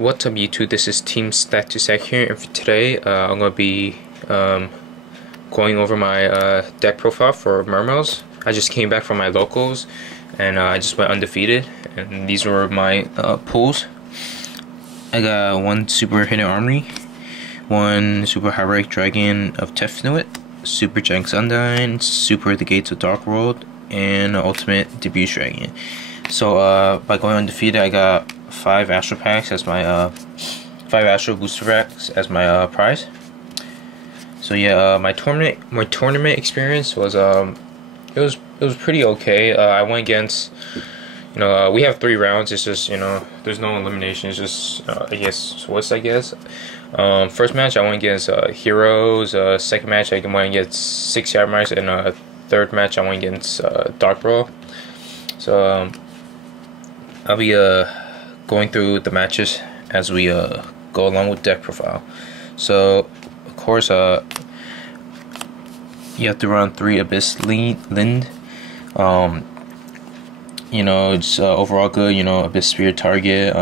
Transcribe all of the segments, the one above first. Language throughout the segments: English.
What's up YouTube, this is TeamStack2Sack here, and for today I'm going to be going over my deck profile for MERMAILs. I just came back from my locals and I just went undefeated, and these were my pulls. I got one super hidden armory, one super heroic dragon of Tefnuit, super Janks Undyne, super the Gates of Dark World, and ultimate debut dragon. So by going undefeated, I got 5 Astral Packs as my 5 Astral Booster Packs as my prize. So yeah, my tournament experience was it was pretty okay. I went against, we have 3 rounds. It's just, there's no elimination. It's just I guess Swiss. First match I went against Heroes. Second match I went against 6 Yard Mice, and third match I went against Dark Brawl. So I'll be going through the matches as we go along with deck profile. So of course you have to run 3 Abyss Lind. It's overall good. Abyss Spirit target.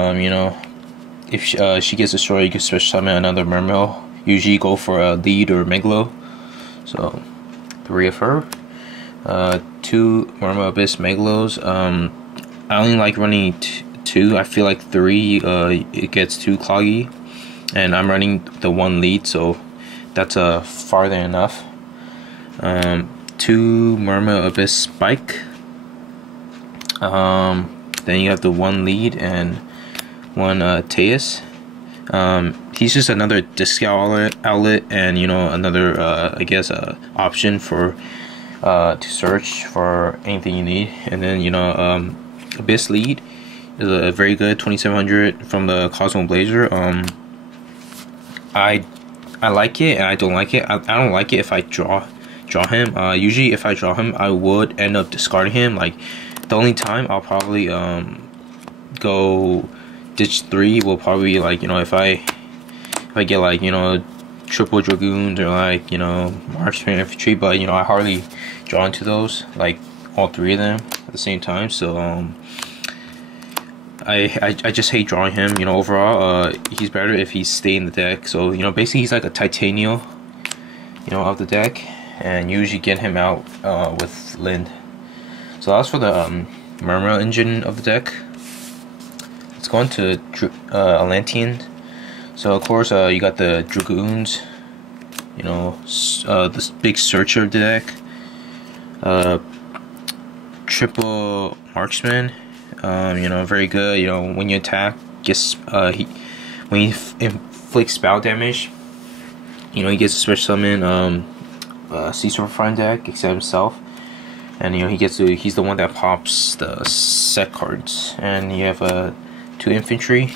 If she gets destroyed, you can switch summon another MERMAIL. Usually go for a lead or megalo. So 3 of her. 2 MERMAIL Abyss megalos. I only like running 2. I feel like 3 it gets too cloggy, and I'm running the 1 lead, so that's farther enough. 2 MERMAIL Abyss Spike. Then you have the 1 lead and 1 Teus. He's just another discount outlet, and another option for to search for anything you need. And then Abyss lead is a very good 2700 from the Cosmo Blazer. I like it and I don't like it. I don't like it if I draw him. Usually if I draw him, I would end up discarding him. Like, the only time I'll probably go ditch 3 will probably be like, if I get like triple dragoons or like marksman infantry, but I hardly draw into those, like all 3 of them at the same time. So I just hate drawing him. Overall he's better if he stay in the deck. So basically he's like a Titania of the deck, and you usually get him out with Lind. So that's for the MERMAIL engine of the deck. Let's go on to ATLANTEAN. So of course you got the dragoons, this big searcher of the deck. Triple marksman, very good. When you attack, when he inflicts spell damage, he gets a special summon Sea Superfine deck except himself, and he's the one that pops the set cards. And you have 2 infantry.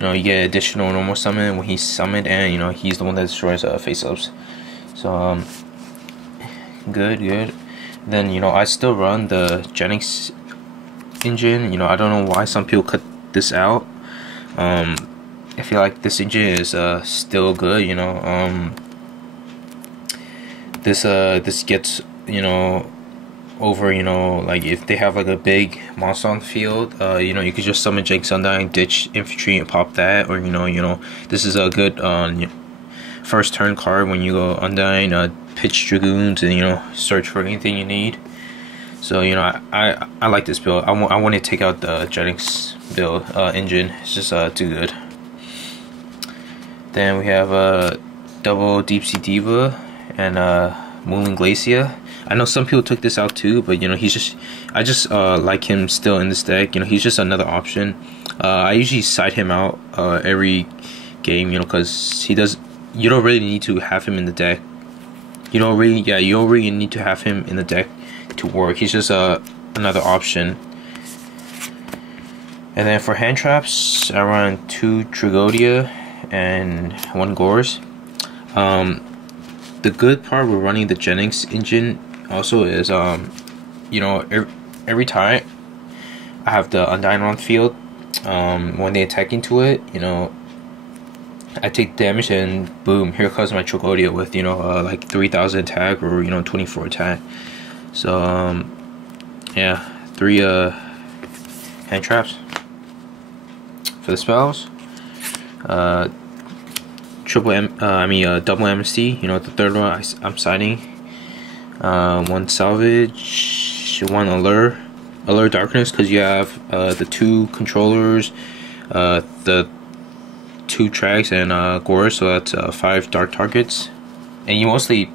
You get additional normal summon when he's summoned, and he's the one that destroys face-ups. So good. Then I still run the Genix engine. I don't know why some people cut this out. I feel like this engine is still good. This gets over, like if they have like a big monster on the field, you could just summon Janks Undyne, ditch infantry and pop that. Or this is a good first turn card when you go Undyne, pitch dragoons, and search for anything you need. So I like this build. I want to take out the Genix build engine. It's just too good. Then we have double Deep Sea Diva and Moonling Glacia. I know some people took this out too, but I just like him still in this deck. He's just another option. I usually side him out every game, because you don't really need to have him in the deck. You don't really need to have him in the deck to work. He's just another option. And then for hand traps, I run 2 Tragodia and 1 Gores. The good part with running the Genix engine also is every time I have the Undyne on field, when they attack into it, I take damage, and boom, here comes my Tragodia with like 3000 attack or 24 attack. So yeah, 3 hand traps. For the spells, double MST. You know, the third one I'm siding. One salvage, one alert darkness, because you have the two controllers, the two tracks, and gore, so that's 5 dark targets. And you mostly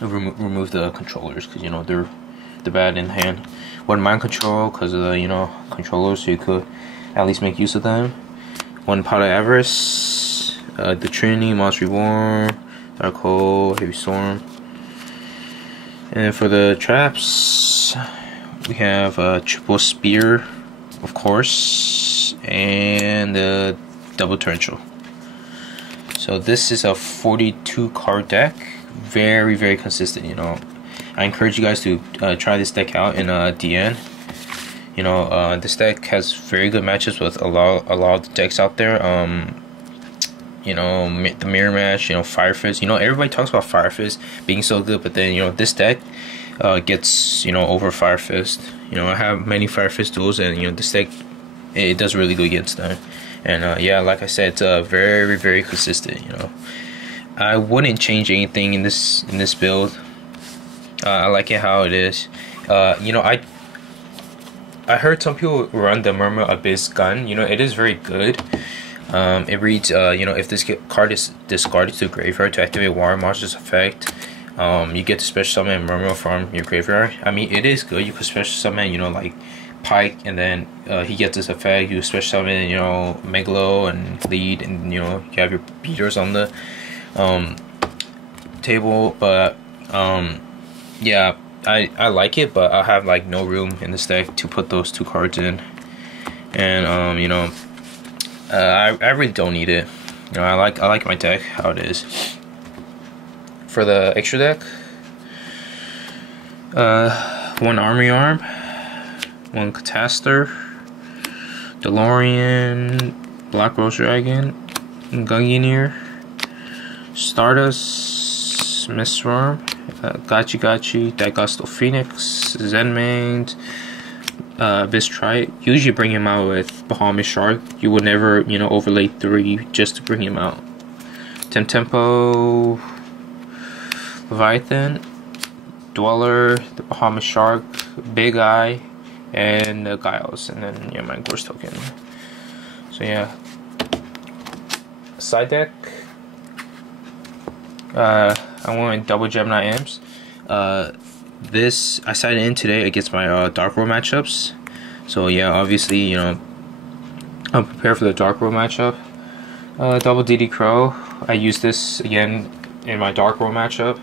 remove the controllers because, you know, they're bad in hand. One mind control because of the, you know, controllers, so you could at least make use of them. One pot of avarice, the Trinity, Monster Reborn, Dark Hole, Heavy Storm. And for the traps, we have a triple spear, of course, and a double torrential. So this is a 42 card deck, very, very consistent. You know, I encourage you guys to try this deck out in DN. You know, this deck has very good matchups with a lot of the decks out there. You know, the mirror match, you know, Fire Fist. You know, everybody talks about Fire Fist being so good, but then, you know, this deck gets, you know, over Fire Fist. You know, I have many Fire Fist duels, and, you know, this deck, it does really good against them. And yeah, like I said, it's very, very consistent. You know, I wouldn't change anything in this build. I like it how it is. You know, I heard some people run the MERMAIL Abyss gun. You know, it is very good. It reads, you know, if this card is discarded to the graveyard to activate Water Monster's effect, you get to special summon MERMAIL from your graveyard. I mean, it is good. You could special summon, you know, like Pike, and then he gets this effect. You special summon, you know, Megalo and Lead, and, you know, you have your beaters on the table. But yeah, I like it, but I have like no room in this deck to put those 2 cards in, and you know, I really don't need it. You know, I like my deck how it is. For the extra deck, 1 Army Arm, 1 Cataster, DeLorean, Black Rose Dragon, Gungineer, Stardust, Mistworm, Gachi, Dagostal Phoenix, Zenmain, Bistrite. Usually bring him out with Bahamut Shark. You would never, you know, overlay 3 just to bring him out. Tempo, Leviathan, Dweller, the Bahamut Shark, Big Eye, and the Giles, and then, yeah, my Gorse token. So yeah, side deck. I went double Gemini Imps. This I sided in today against my Dark World matchups. So yeah, obviously, you know, I'm prepared for the Dark World matchup. Double DD Crow. I used this again in my Dark World matchup,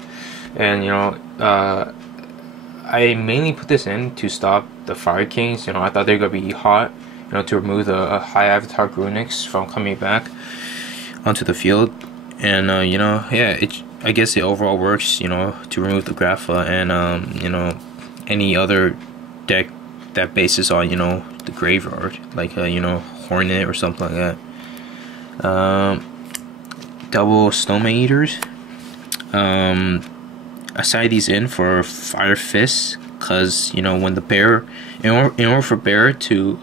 and, you know, I mainly put this in to stop the Fire Kings. You know, I thought they were gonna be hot, you know, to remove the high avatar Grunix from coming back onto the field. And you know, yeah, I guess it overall works, you know, to remove the Grapha and you know, any other deck that bases on, you know, the graveyard, like you know, Hornet or something like that. Double Snowman Eaters. I side these in for Fire Fist, cause, you know, when the bear, in order for bear to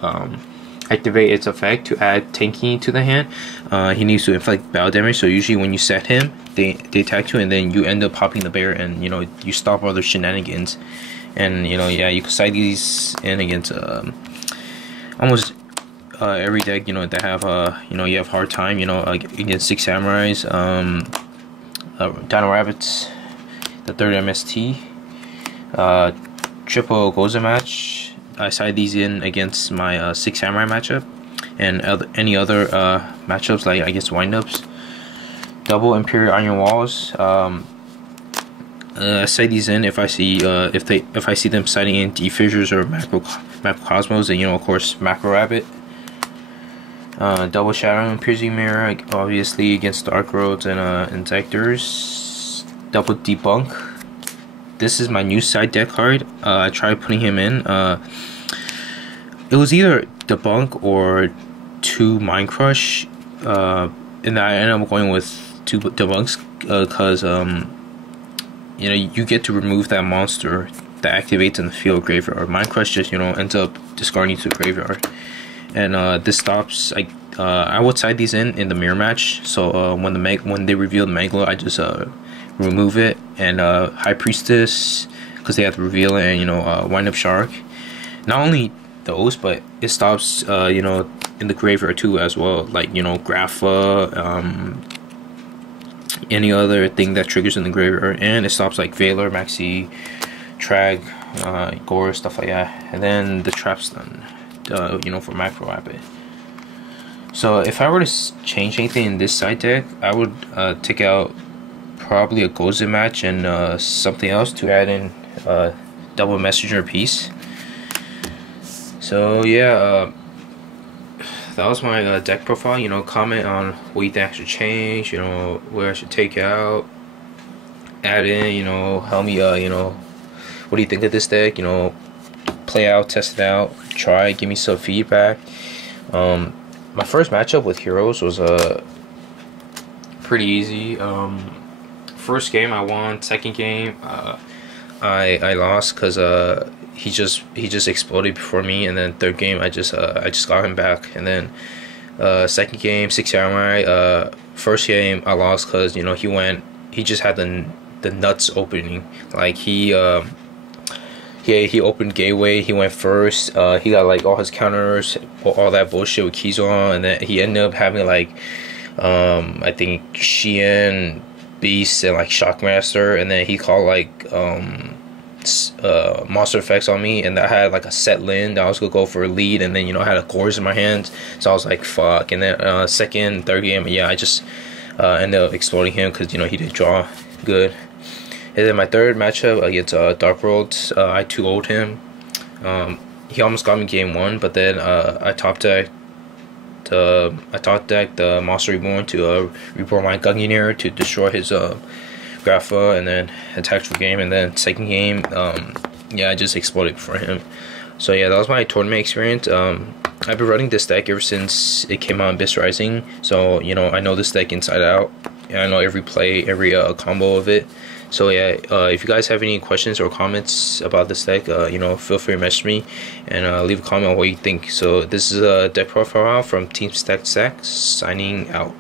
activate its effect to add tanking to the hand, he needs to inflict battle damage. So usually when you set him, they attack you, and then you end up popping the bear, and, you know, you stop all their shenanigans. And, you know, yeah, you can side these in against almost every deck, you know, that have you know, you have hard time, you know, like against 6 Samurais, Dino Rabbits, the 3rd MST, triple Goza match. I side these in against my 6 Samurai matchup, and any other matchups, like I guess windups. Double Imperial Iron Walls. I side these in if I see if I see them siding in D-Fissures or Macrocosmos, and, you know, of course, Macro Rabbit. Double Shadow and Piercing Mirror, obviously against Dark Roads and Insectors. Double Debunk. This is my new side deck card. I tried putting him in. It was either Debunk or 2 Mind Crush, and I ended up going with 2 Debunks because you know, you get to remove that monster that activates in the field graveyard. Mind Crush just, you know, ends up discarding to the graveyard. and this stops. I would side these in the mirror match. So when they reveal the megalo, I just remove it, and High Priestess, because they have to reveal it, and wind up shark. Not only those, but it stops in the graveyard too as well, like Grapha, any other thing that triggers in the graveyard, and it stops like Veiler, Maxi, Trag, Gore, stuff like that. And then the trap stun, for macro rapid. So if I were to change anything in this side deck, I would take out probably a Gozen match and something else to add in double messenger piece. So yeah, that was my deck profile. Comment on what you think I should change, where I should take out, add in, help me, what do you think of this deck, play out, test it out, try, give me some feedback. My first matchup with Heroes was pretty easy. First game I won. Second game I lost because he just exploded before me, and then third game I just got him back, and then second game 6 Samurai. First game I lost because he just had the nuts opening, like he opened gateway, he went first, he got like all his counters, all that bullshit with keys on, and then he ended up having like I think Xian, Beast, and like Shockmaster, and then he called like monster effects on me, and I had like a set Lin that I was gonna go for a lead, and then I had a Gores in my hands, so I was like fuck. And then second, third game, yeah, I just ended up exploding him because he did draw good. And then my third matchup against Dark Worlds, I 2-0'd him. He almost got me game 1, but then I top decked the Monster Reborn to reborn my Gungnir to destroy his Grapha, and then attacked for game. And then second game, yeah, I just exploded for him. So yeah, that was my tournament experience. I've been running this deck ever since it came out in Abyss Rising, so I know this deck inside out, and I know every play, every combo of it. So yeah, if you guys have any questions or comments about this deck, feel free to message me and leave a comment on what you think. So this is a deck profile from TeamStack2Sack, signing out.